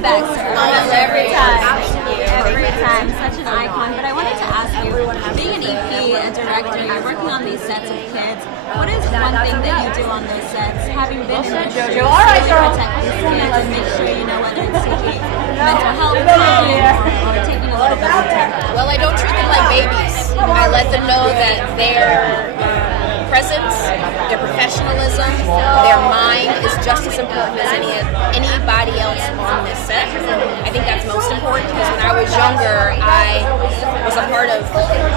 Welcome back, sir. Almost every time. Every time. Such an icon. But I wanted to ask you, being an EP, a director, you're working on these sets of kids. What is one thing that you do on those sets? Having been in the industry, protect these kids and make sure you know whether it's seeking mental health or taking a little bit of time. Well, I don't treat them like babies. I let them know that their presence, their professionalism, their mind is just as important as anybody else on this set. I think that's most important because when I was younger, I was a part of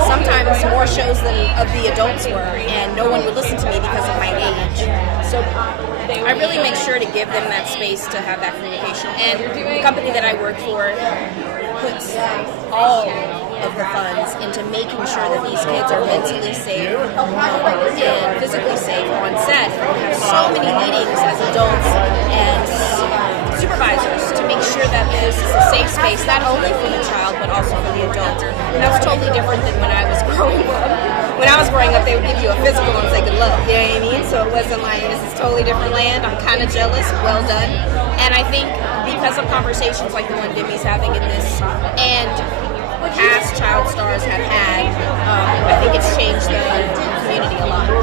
sometimes more shows than of the adults were, and no one would listen to me because of my age. So I really make sure to give them that space to have that communication. And the company that I work for puts all of the funds into making sure that these kids are mentally safe and physically safe on set. We have so many meetings as adults and supervisors to make sure that this is a safe space, not only for the child but also for the adult. And that was totally different than when I was growing up. When I was growing up, they would give you a physical and say good luck, you know what I mean? So it wasn't like, this is totally different land. I'm kind of jealous. Well done. And I think because of conversations like the one Demi's having in this, and past child stars have had, I think it's changed the community a lot. You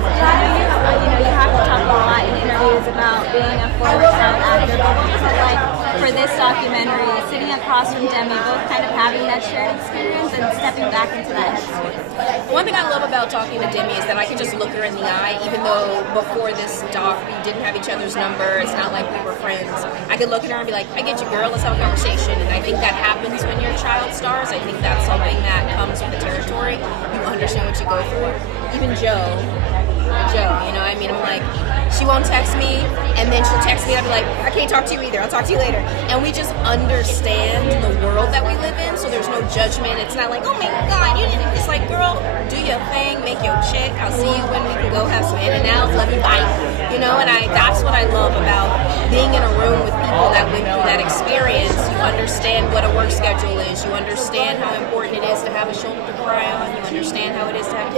have to talk a lot in interviews about being a former child actor, but what was it like for this documentary, sitting across from Demi, both kind of having that shared experience and stepping back into that headspace? One thing I love about talking to Demi is that I could just look her in the eye, even though before this doc we didn't have each other's number, it's not like we were friends. I could look at her and be like, I get you, girl, let's have a conversation. And I think that happens when you're child stars. I think that's something that comes with the territory. You understand what you go through. Even Joe, you know, I mean, I'm like, she won't text me, and then she'll text me, and I'll be like, I can't talk to you either, I'll talk to you later. And we just understand the world that we live in, so there's no judgment. It's not like, oh my God, you didn't. It's like, girl, do your thing, make your chick. I'll see you when we can go have some in and out, love you, bye. You know, and that's what I love about being in a room with people that went through that experience. You understand what a work schedule is. You understand how important it is to have a shoulder to cry on. You understand how it is to have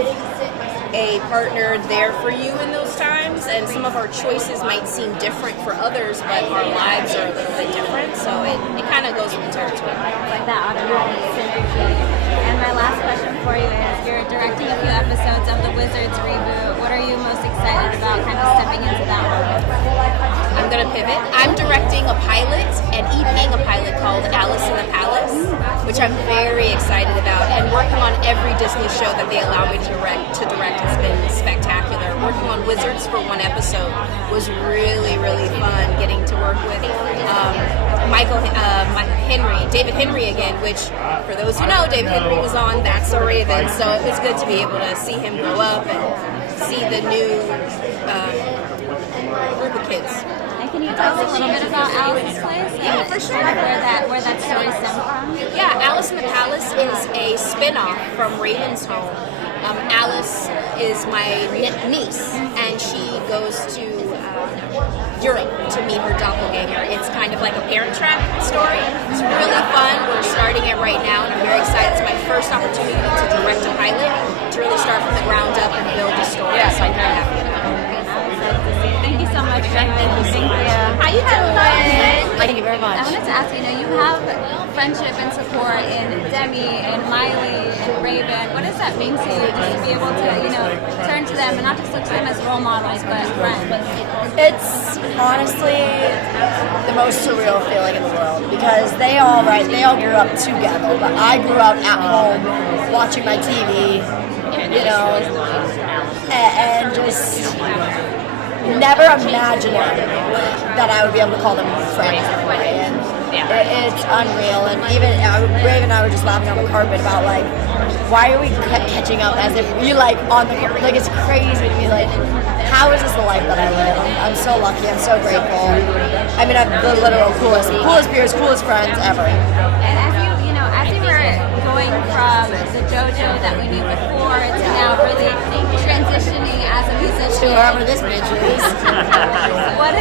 a partner there for you in those times. And some of our choices might seem different for others, but our lives are a little bit different. So it kind of goes with the territory. Like that automatic synergy. And my last question for you is, you're directing a few episodes of the Wizards reboot. What are you most excited about kind of stepping into that one? I'm going to pivot. I'm directing a pilot and EPing a pilot called Alice in the Palace, which I'm very excited about. And working on every Disney show that they allow me to direct has been spectacular. Working on Wizards for one episode was really, really fun. Getting to work with David Henry again, which for those who know, David Henry was on That's So Raven. So it was good to be able to see him grow up and see the new group of kids. Can you tell us a little bit about Alice's Place? Yeah, for sure. Where that story stemmed from? Yeah, Alice in the Palace is a spin-off from Raven's Home. Alice is my niece, and she goes to Europe to meet her doppelganger. It's kind of like a Parent Trap story. It's really fun. We're starting it right now, and I'm very excited. It's my first opportunity to direct a pilot, to really start from the ground up and build the story. Yeah, so I'm very happy about it. Thank you so much, Becky. Thank you. How you doing? Thank you very much. I wanted to ask you, you have friendship and support in Demi and Miley and Raven. What does that mean to you, just to be able to, turn to them and not just look to them as role models, but friends? It's honestly the most surreal feeling in the world because they all grew up together, but I grew up at home watching my TV, and just never imagining that I would be able to call them friends anyway. And it's unreal. And even Raven and I were just laughing on the carpet about why are we catching up as if we on the it's crazy to be how is this the life that I live? I'm so lucky. I'm so grateful. I mean, I'm the literal coolest peers, coolest friends ever. And as you were going from the JoJo that we knew before to now really transitioning as a musician, wherever this bitch is. What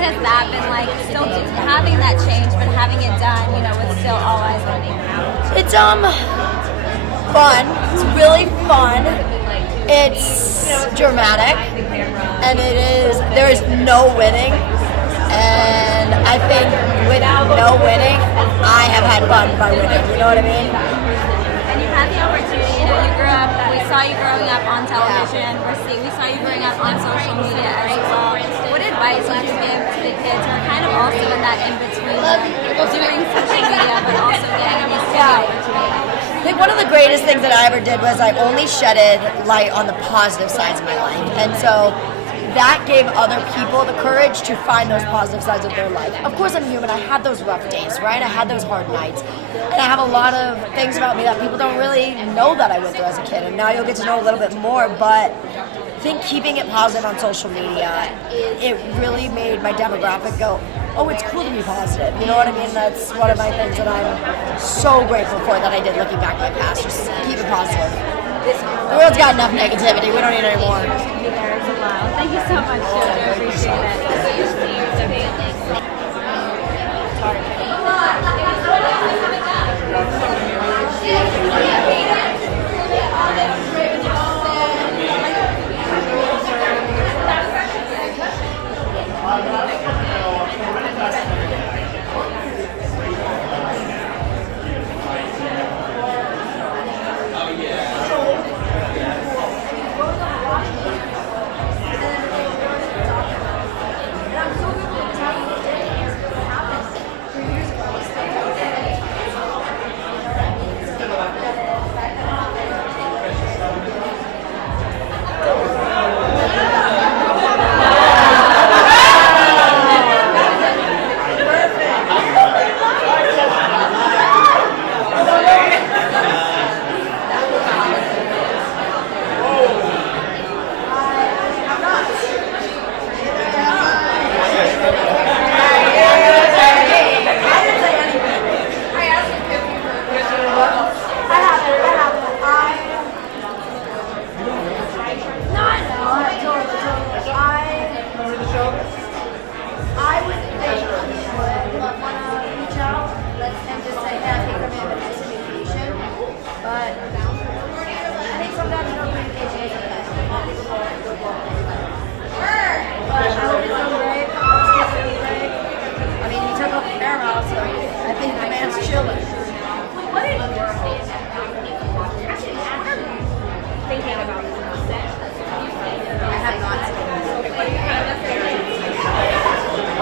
has that been like? Still having that change, but having it done, with still all eyes on you. It's fun. It's really fun. It's dramatic, and there is no winning, and And I think with no winning, I have had fun by winning. You know what I mean? And you've had the opportunity, you know, you grew up, we saw you growing up on television, we saw you growing up on social media as well. What advice would you give to the kids who are kind of also in that in-between of doing social media but also getting these TV opportunities? I think one of the greatest things that I ever did was I only shedded light on the positive sides of my life. And so that gave other people the courage to find those positive sides of their life. Of course, I'm human. I had those rough days, right? I had those hard nights. And I have a lot of things about me that people don't really know that I went through as a kid. And now you'll get to know a little bit more. But I think keeping it positive on social media, it really made my demographic go, oh, it's cool to be positive. You know what I mean? That's one of my things that I'm so grateful for that I did looking back at my past. Just keep it positive. The world's got enough negativity. We don't need any more. Thank you so much, Jojo. Appreciate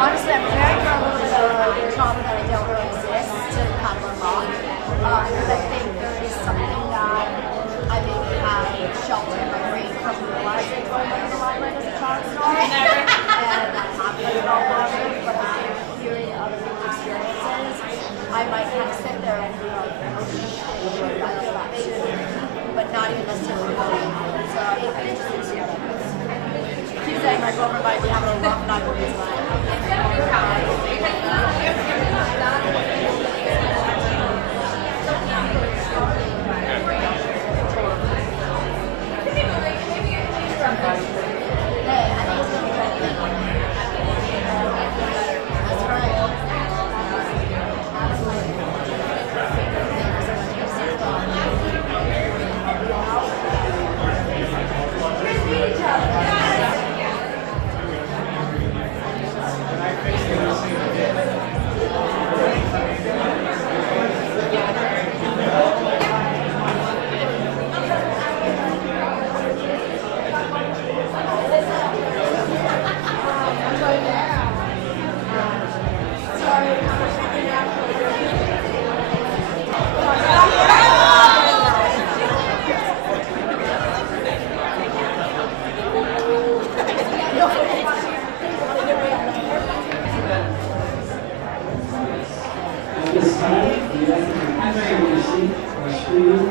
Honestly, I'm preparing for a little bit of trauma that I don't really exist to kind of unlock. Because I think there is something that I maybe have sheltered in my brain from realizing when I was alive as a child star. And I have heard about losing, but I think hearing other people's experiences, I might kind of sit there and be like, oh shit, I feel that shit. But not even necessarily knowing. So I'm interested to see how that goes. I keep saying my girlfriend might be having a rough night with his life. This time, we have to receive our student